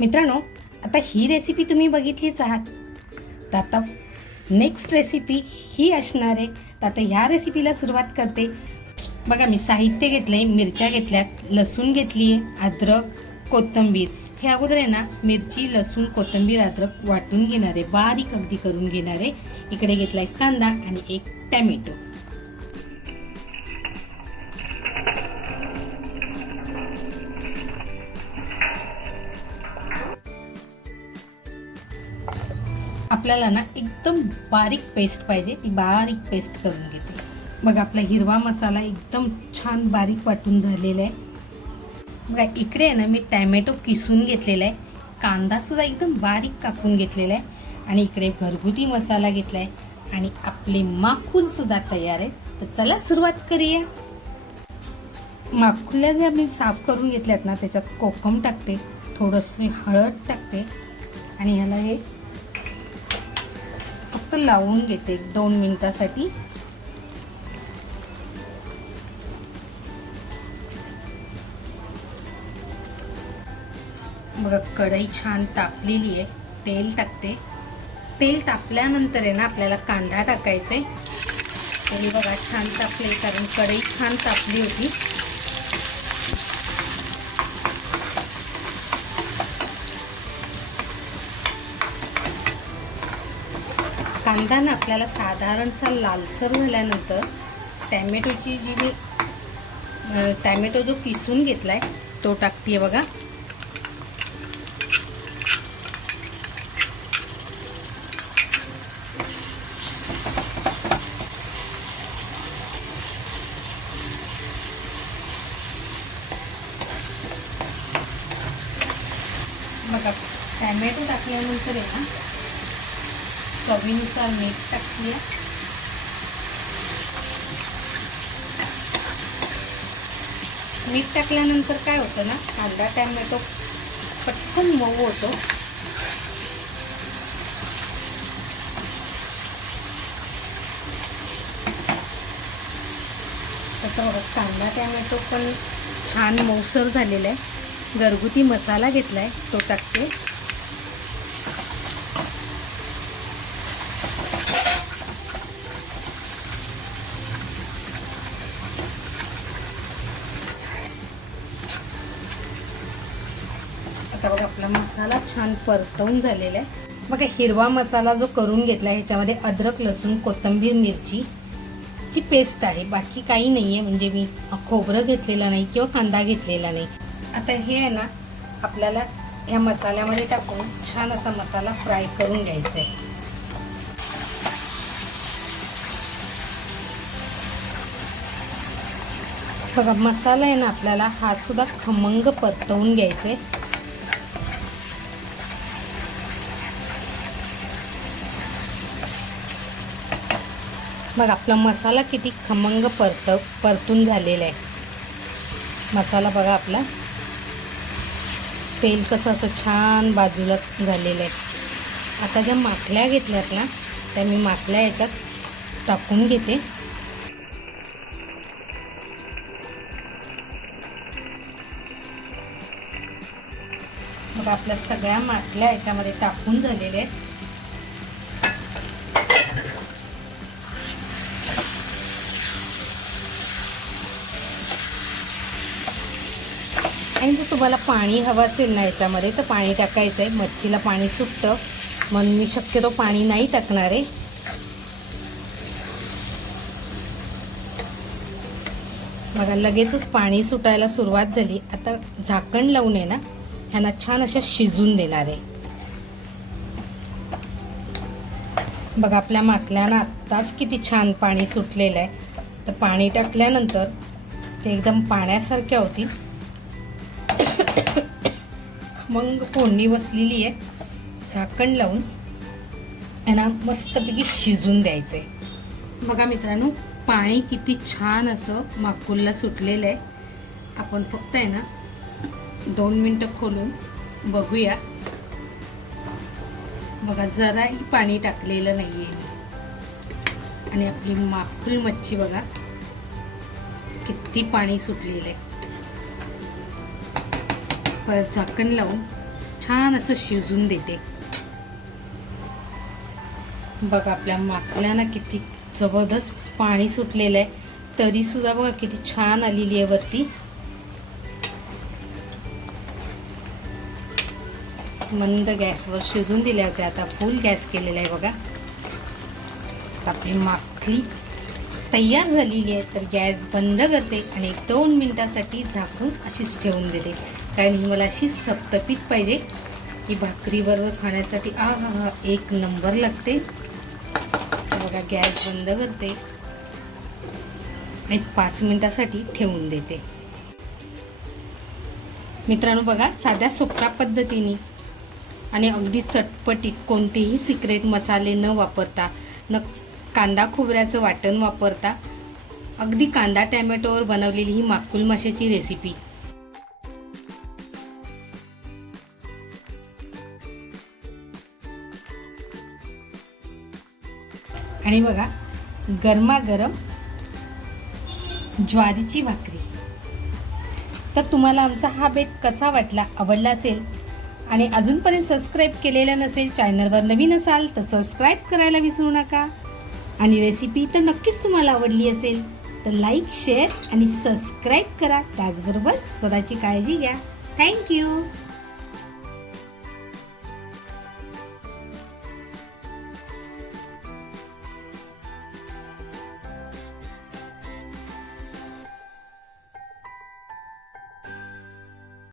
मित्रांनो आता ही रेसिपी तुम्ही बघितलीच आहात. तर आता नेक्स्ट रेसिपी ही असणार आहे. तर आता ह्या रेसिपीला सुरुवात करते. बघा मी साहित्य घेतलं आहे मिरच्या घेतल्यात लसूण घेतली आहे अद्रक कोथिंबीर. हे अगोदर आहे ना मिरची लसूण कोथिंबीर अद्रक वाटून घेणार आहे बारीक अगदी करून घेणार. आहे इकडे घेतला आहे कांदा आणि एक टॅमॅटो. आपल्याला ना एकदम बारीक पेस्ट पाहिजे ती बारीक पेस्ट करून घेते. बघा आपला हिरवा मसाला एकदम छान बारीक वाटून झालेला आहे. बघा इकडे आहे ना मी टॅमॅटो किसून घेतलेला आहे. कांदासुद्धा एकदम बारीक कापून घेतलेला आहे. आणि इकडे घरगुती मसाला घेतला आहे आणि आपले माखूलसुद्धा तयार आहेत. तर चला सुरुवात करूया. माखुल्या ज्या मी साफ करून घेतल्यात ना त्याच्यात कोकम टाकते थोडंसं हळद टाकते. आणि ह्याला हे फक्त लावून घेते दोन मिनिटासाठी. बघा कढई छान तापलेली आहे. तेल टाकते. तेल तापल्यानंतर आहे ना आपल्याला कांदा टाकायचा आहे तरी बघा छान तापले कारण कढई छान तापली होती. कांदा ना आपल्याला साधारणसा लालसर झाल्यानंतर टॅमॅटोची जी मी टॅमॅटो जो किसून घेतला आहे तो टाकते बघा. बघा टॅमॅटो टाकल्यानंतर आहे ना चवीनुसार मीठ टाकते. मीठ टाकल्यानंतर काय होतं ना कांदा टॅमॅटो पटकन मऊ होतो. तसं कांदा टॅमॅटो पण छान मऊसर झालेला आहे. घरगुती मसाला घेतला आहे तो टाकते. आता बघा आपला मसाला छान परतवून झालेला आहे. बघा हिरवा मसाला जो करून घेतला आहे ह्याच्यामध्ये अद्रक लसूण कोथिंबीर मिरची ची पेस्ट आहे. बाकी काही नाही आहे म्हणजे मी खोबरं घेतलेलं नाही किंवा कांदा घेतलेला नाही. आता हे आहे ना आपल्याला ह्या मसाल्यामध्ये टाकून छान असा मसाला फ्राय करून घ्यायचा आहे. बघा मसाला आहे ना आपल्याला हा सुद्धा खमंग परतवून घ्यायचा आहे. बघ आपला मसाला किती खमंग परत परतून झालेला आहे. मसाला बघा आपला. तेल कसं असं छान बाजूला झालेलं आहे. आता ज्या माकल्या घेतल्यात ना त्या मी माकल्या याच्यात टाकून घेते. मग आपल्या सगळ्या माकल्या याच्यामध्ये टाकून झालेल्या आहेत. आणि जर तुम्हाला पाणी हवं असेल ना याच्यामध्ये तर पाणी टाकायचं आहे. मच्छीला पाणी सुटतं. म्हणून मी शक्यतो पाणी नाही टाकणार आहे. बघा लगेचच पाणी सुटायला सुरुवात झाली. आता झाकण लावून आहे ना ह्यांना छान अशा शिजून देणार आहे. बघा आपल्या माकल्यानं आत्ताच किती छान पाणी सुटलेलं आहे. तर पाणी टाकल्यानंतर ते एकदम पाण्यासारख्या होतील. मग फोडणी बसलेली आहे. झाकण लावून यांना मस्तपैकी शिजून द्यायचं आहे बघा मित्रांनो पाणी किती छान असं माकुलला सुटलेलं आहे. आपण फक्त आहे ना दोन मिनटं खोलून बघूया. बघा जराही पाणी टाकलेलं नाही आहे आणि आपली माकुल मच्छी बघा किती पाणी सुटलेलं आहे. परत झाकण लावून छान असं शिजून देते. बघा आपल्या माकल्याना किती जबरदस्त पाणी सुटलेलं आहे. तरीसुद्धा बघा किती छान आलेली आहे वरती. मंद गॅसवर शिजून दिल्या होत्या. आता फुल गॅस केलेला आहे बघा. आपली माखली तयार झालेली आहे तर गॅस बंद करते आणि एक दोन मिनटासाठी झाकून अशीच ठेवून देते. कारण ही मला अशीच थपथपीत पाहिजे ही भाकरीबरोबर खाण्यासाठी आ हा हा एक नंबर लागते. बघा गॅस बंद करते आणि पाच मिनटासाठी ठेवून देते. मित्रांनो बघा साध्या सोप्या पद्धतीने आणि अगदी चटपटीत कोणतेही सिक्रेट मसाले न वापरता नक्की कांदा खोबऱ्याचं वाटण वापरता. अगदी कांदा टॅमॅटोवर बनवलेली ही माकुल माशाची रेसिपी आणि बघा गरमागरम ज्वारीची भाकरी. तर तुम्हाला आमचा हा बेत कसा वाटला आवडला असेल? आणि अजूनपर्यंत सबस्क्राईब केलेलं नसेल चॅनलवर नवीन असाल तर सबस्क्राईब करायला विसरू नका. आणि रेसिपी तर नक्कीच तुम्हाला आवडली असेल तर लाईक शेअर आणि सबस्क्राईब करा. त्याचबरोबर स्वतःची काळजी घ्या. थँक्यू